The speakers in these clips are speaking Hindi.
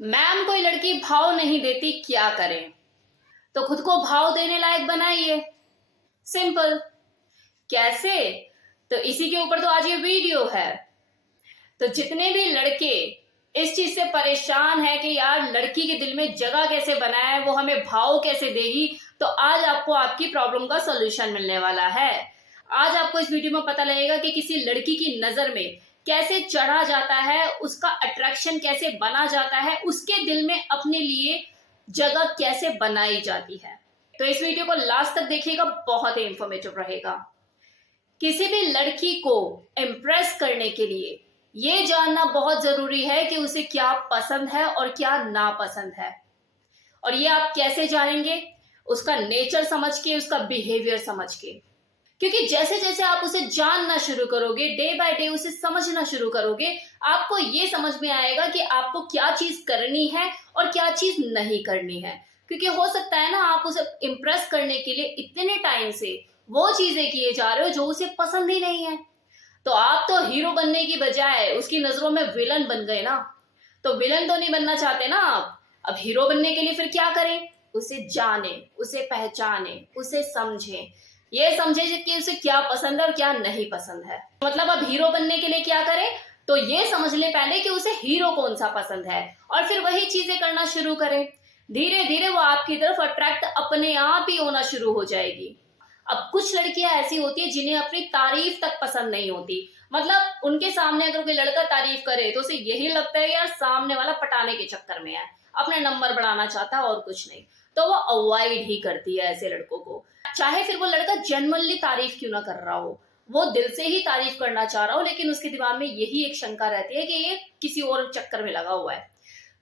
मैम कोई लड़की भाव नहीं देती क्या करें? तो खुद को भाव देने लायक बनाइए। सिंपल। कैसे? तो इसी के ऊपर तो आज ये वीडियो है। तो जितने भी लड़के इस चीज से परेशान है कि यार लड़की के दिल में जगह कैसे बनाए, वो हमें भाव कैसे देगी, तो आज आपको आपकी प्रॉब्लम का सॉल्यूशन मिलने वाला है। आज आपको इस वीडियो में पता लगेगा कि किसी लड़की की नजर में कैसे चढ़ा जाता है, उसका अट्रैक्शन कैसे बना जाता है, उसके दिल में अपने लिए जगह कैसे बनाई जाती है। तो इस वीडियो को लास्ट तक देखिएगा, बहुत ही इंफॉर्मेटिव रहेगा। किसी भी लड़की को इम्प्रेस करने के लिए ये जानना बहुत जरूरी है कि उसे क्या पसंद है और क्या नापसंद है। और ये आप कैसे जानेंगे? उसका नेचर समझ के, उसका बिहेवियर समझ के। क्योंकि जैसे जैसे आप उसे जानना शुरू करोगे, डे बाय डे उसे समझना शुरू करोगे, आपको ये समझ में आएगा कि आपको क्या चीज करनी है और क्या चीज नहीं करनी है। क्योंकि हो सकता है ना, आप उसे इम्प्रेस करने के लिए इतने टाइम से वो चीजें किए जा रहे हो जो उसे पसंद ही नहीं है। तो आप तो हीरो बनने की बजाय उसकी नजरों में विलन बन गए ना। तो विलन तो नहीं बनना चाहते ना आप। अब हीरो बनने के लिए फिर क्या करें? उसे जाने, उसे पहचाने, उसे समझे। ये समझे कि उसे क्या पसंद है और क्या नहीं पसंद है। मतलब अब हीरो बनने के लिए क्या करें? तो ये समझ ले पहले कि उसे हीरो कौन सा पसंद है, और फिर वही चीजें करना शुरू करें। धीरे धीरे वो आपकी तरफ अट्रैक्ट अपने आप ही होना शुरू हो जाएगी। अब कुछ लड़कियां ऐसी होती है जिन्हें अपनी तारीफ तक पसंद नहीं होती। मतलब उनके सामने अगर कोई लड़का तारीफ करे तो उसे यही लगता है यार सामने वाला पटाने के चक्कर में है, अपने नंबर बढ़ाना चाहता है और कुछ नहीं। तो वो अवॉइड ही करती है ऐसे लड़कों को। चाहे फिर वो लड़का जेन्युइनली तारीफ क्यों ना कर रहा हो, वो दिल से ही तारीफ करना चाह रहा हो, लेकिन उसके दिमाग में यही एक शंका रहती है कि ये किसी और चक्कर में लगा हुआ है।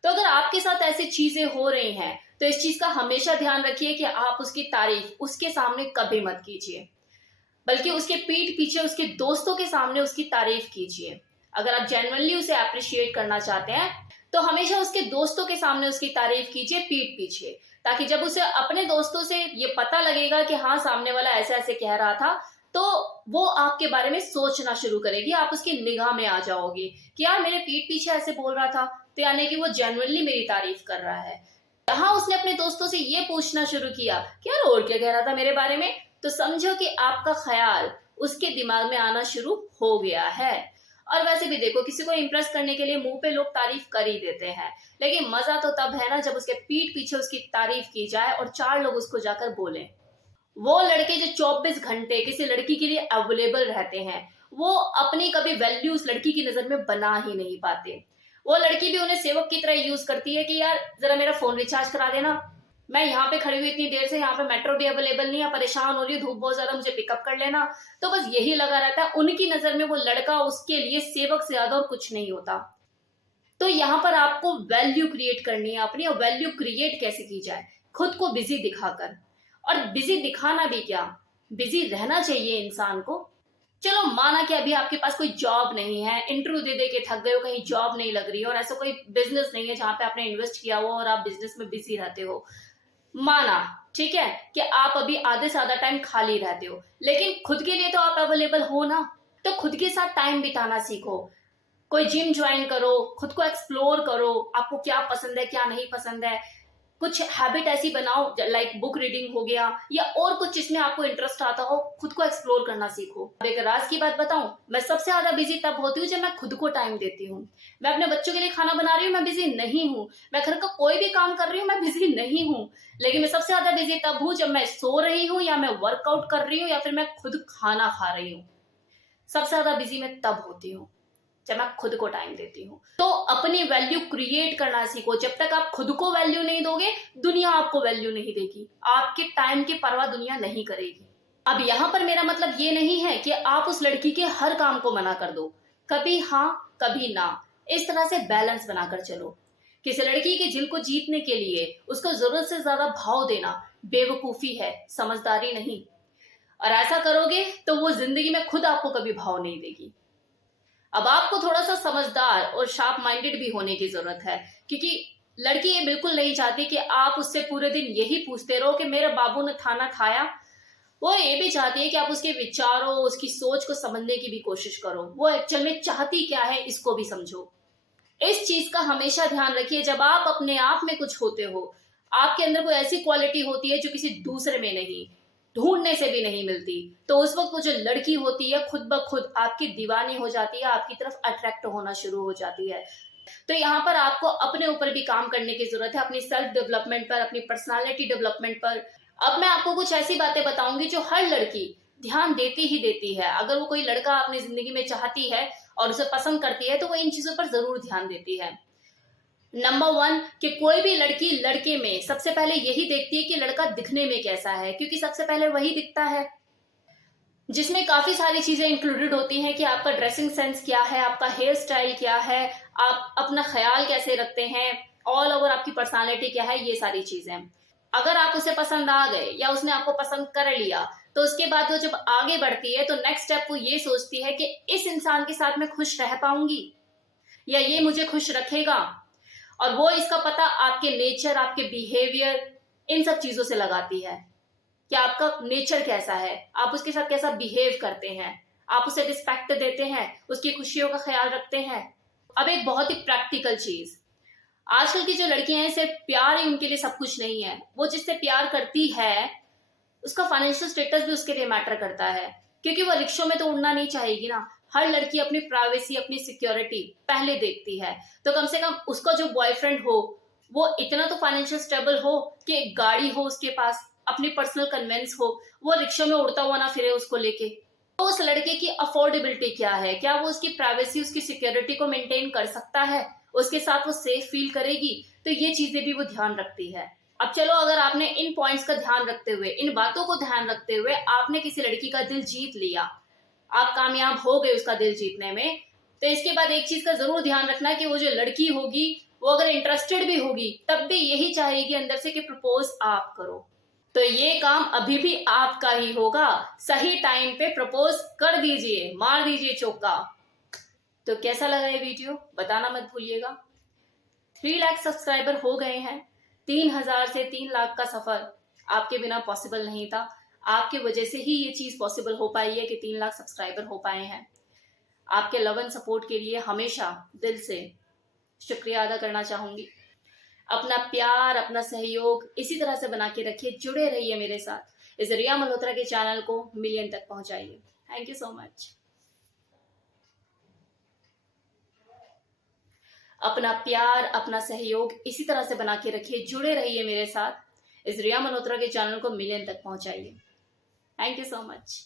तो अगर आपके साथ ऐसी चीजें हो रही हैं तो इस चीज का हमेशा ध्यान रखिए कि आप उसकी तारीफ उसके सामने कभी मत कीजिए, बल्कि उसके पीठ पीछे उसके दोस्तों के सामने उसकी तारीफ कीजिए। अगर आप जेन्युइनली उसे अप्रिशिएट करना चाहते हैं तो हमेशा उसके दोस्तों के सामने उसकी तारीफ कीजिए पीठ पीछे, ताकि जब उसे अपने दोस्तों से ये पता लगेगा कि हाँ सामने वाला ऐसे ऐसे कह रहा था, तो वो आपके बारे में सोचना शुरू करेगी, आप उसकी निगाह में आ जाओगे कि यार मेरे पीठ पीछे ऐसे बोल रहा था, तो यानी कि वो जेन्युइनली मेरी तारीफ कर रहा है। जहां उसने अपने दोस्तों से ये पूछना शुरू किया कि यार और क्या कह रहा था मेरे बारे में, तो समझो कि आपका ख्याल उसके दिमाग में आना शुरू हो गया है। और वैसे भी देखो, किसी को इम्प्रेस करने के लिए मुंह पे लोग तारीफ कर ही देते हैं, लेकिन मजा तो तब है ना जब उसके पीठ पीछे उसकी तारीफ की जाए और चार लोग उसको जाकर बोलें। वो लड़के जो 24 घंटे किसी लड़की के लिए अवेलेबल रहते हैं, वो अपनी कभी वैल्यू उस लड़की की नजर में बना ही नहीं पाते। वो लड़की भी उन्हें सेवक की तरह यूज करती है कि यार जरा मेरा फोन रिचार्ज करा देना, मैं यहाँ पे खड़ी हुई इतनी देर से, यहाँ पे मेट्रो भी अवेलेबल नहीं है, परेशान हो रही है, धूप बहुत ज्यादा, मुझे पिकअप कर लेना। तो बस यही लगा रहता है। उनकी नजर में वो लड़का उसके लिए सेवक से ज्यादा और कुछ नहीं होता। तो यहाँ पर आपको वैल्यू क्रिएट करनी है अपनी। और वैल्यू क्रिएट कैसे की जाए? खुद को बिजी दिखाकर। और बिजी दिखाना भी क्या, बिजी रहना चाहिए इंसान को। चलो माना कि अभी आपके पास कोई जॉब नहीं है, इंटरव्यू दे दे के थक गए हो, कहीं जॉब नहीं लग रही है, और ऐसा कोई बिजनेस नहीं है जहां पे आपने इन्वेस्ट किया हो और आप बिजनेस में बिजी रहते हो। माना, ठीक है, कि आप अभी आधे से आधा टाइम खाली रहते हो, लेकिन खुद के लिए तो आप अवेलेबल हो ना। तो खुद के साथ टाइम बिताना सीखो। कोई जिम ज्वाइन करो, खुद को एक्सप्लोर करो, आपको क्या पसंद है क्या नहीं पसंद है। कुछ हैबिट ऐसी बनाओ, लाइक बुक रीडिंग हो गया, या और कुछ जिसमें आपको इंटरेस्ट आता हो, खुद को एक्सप्लोर करना सीखो। अब एक राज की बात बताऊं, मैं सबसे ज्यादा बिजी तब होती हूँ जब मैं खुद को टाइम देती हूँ। मैं अपने बच्चों के लिए खाना बना रही हूँ, मैं बिजी नहीं हूँ। मैं घर का कोई भी काम कर रही हूँ, मैं बिजी नहीं हूँ। लेकिन मैं सबसे ज्यादा बिजी तब हूँ जब मैं सो रही हूँ, या मैं वर्कआउट कर रही हूँ, या फिर मैं खुद खाना खा रही हूँ। सबसे ज्यादा बिजी मैं तब होती हूँ जब मैं खुद को टाइम देती हूँ। तो अपनी वैल्यू क्रिएट करना सीखो। जब तक आप खुद को वैल्यू नहीं दोगे, दुनिया आपको वैल्यू नहीं देगी, आपके टाइम की परवाह दुनिया नहीं करेगी। अब यहाँ पर मेरा मतलब ये नहीं है कि आप उस लड़की के हर काम को मना कर दो, कभी हाँ कभी ना। इस तरह से बैलेंस बनाकर चलो। किसी लड़की के दिल को जीतने के लिए उसको जरूरत से ज्यादा भाव देना बेवकूफी है, समझदारी नहीं। और ऐसा करोगे तो वो जिंदगी में खुद आपको कभी भाव नहीं देगी। अब आपको थोड़ा सा समझदार और शार्प माइंडेड भी होने की जरूरत है, क्योंकि लड़की ये बिल्कुल नहीं चाहती कि आप उससे पूरे दिन यही पूछते रहो कि मेरे बाबू ने खाना खाया। वो ये भी चाहती है कि आप उसके विचारों, उसकी सोच को समझने की भी कोशिश करो, वो एक्चुअल में चाहती क्या है इसको भी समझो। इस चीज का हमेशा ध्यान रखिए। जब आप अपने आप में कुछ होते हो, आपके अंदर कोई ऐसी क्वालिटी होती है जो किसी दूसरे में नहीं, ढूंढने से भी नहीं मिलती, तो उस वक्त वो जो लड़की होती है खुद ब खुद आपकी दीवानी हो जाती है, आपकी तरफ अट्रैक्ट होना शुरू हो जाती है। तो यहाँ पर आपको अपने ऊपर भी काम करने की जरूरत है, अपनी सेल्फ डेवलपमेंट पर, अपनी पर्सनालिटी डेवलपमेंट पर। अब मैं आपको कुछ ऐसी बातें बताऊंगी जो हर लड़की ध्यान देती ही देती है। अगर वो कोई लड़का अपनी जिंदगी में चाहती है और उसे पसंद करती है तो वो इन चीजों पर जरूर ध्यान देती है। नंबर 1, कि कोई भी लड़की लड़के में सबसे पहले यही देखती है कि लड़का दिखने में कैसा है, क्योंकि सबसे पहले वही दिखता है, जिसमें काफी सारी चीजें इंक्लूडेड होती हैं कि आपका ड्रेसिंग सेंस क्या है, आपका हेयर स्टाइल क्या है, आप अपना ख्याल कैसे रखते हैं, ऑल ओवर आपकी पर्सनालिटी क्या है, ये सारी चीजें। अगर आप उसे पसंद आ गए या उसने आपको पसंद कर लिया, तो उसके बाद वो जब आगे बढ़ती है तो नेक्स्ट स्टेप वो ये सोचती है कि इस इंसान के साथ मैं खुश रह पाऊंगी या ये मुझे खुश रखेगा। और वो इसका पता आपके नेचर, आपके बिहेवियर, इन सब चीजों से लगाती है कि आपका नेचर कैसा है, आप उसके साथ कैसा बिहेव करते हैं, आप उसे रिस्पेक्ट देते हैं, उसकी खुशियों का ख्याल रखते हैं। अब एक बहुत ही प्रैक्टिकल चीज, आजकल की जो लड़कियां हैं सिर्फ प्यार ही उनके लिए सब कुछ नहीं है। वो जिससे प्यार करती है उसका फाइनेंशियल स्टेटस भी उसके लिए मैटर करता है, क्योंकि वो रिक्शों में तो उड़ना नहीं चाहेगी ना। हर लड़की अपनी प्राइवेसी, अपनी सिक्योरिटी पहले देखती है। तो कम से कम उसका जो बॉयफ्रेंड हो वो इतना तो फाइनेंशियल स्टेबल हो कि एक गाड़ी हो उसके पास, अपनी पर्सनल कन्वेंस हो, वो रिक्शा में उड़ता हुआ ना फिरे उसको लेके। तो उस लड़के की अफोर्डेबिलिटी क्या है, क्या वो उसकी प्राइवेसी, उसकी सिक्योरिटी को मेंटेन कर सकता है, उसके साथ वो सेफ फील करेगी, तो ये चीजें भी वो ध्यान रखती है। अब चलो, अगर आपने इन पॉइंट्स का ध्यान रखते हुए, इन बातों को ध्यान रखते हुए आपने किसी लड़की का दिल जीत लिया, आप कामयाब हो गए उसका दिल जीतने में, तो इसके बाद एक चीज का जरूर ध्यान रखना कि वो जो लड़की होगी वो अगर इंटरेस्टेड भी होगी तब भी यही चाहेगी अंदर से कि प्रपोज आप करो। तो ये काम अभी भी आपका ही होगा, सही टाइम पे प्रपोज कर दीजिए, मार दीजिए चौका। तो कैसा लगा ये वीडियो बताना मत भूलिएगा। 3 लाख सब्सक्राइबर हो गए हैं। 3000 से 3 लाख का सफर आपके बिना पॉसिबल नहीं था। आपके वजह से ही ये चीज पॉसिबल हो पाई है कि 3 लाख सब्सक्राइबर हो पाए हैं। आपके लव एंड सपोर्ट के लिए हमेशा दिल से शुक्रिया अदा करना चाहूंगी। अपना प्यार, अपना सहयोग इसी तरह से बना के रखिए, जुड़े रहिए मेरे साथ। इस रिया मल्होत्रा के चैनल को मिलियन तक पहुंचाइए। Thank you so much. अपना प्यार, अपना सहयोग इसी तरह से बना के रखिए, जुड़े रहिए मेरे साथ। इस रिया मल्होत्रा के चैनल को मिलियन तक पहुंचाइए। Thank you so much.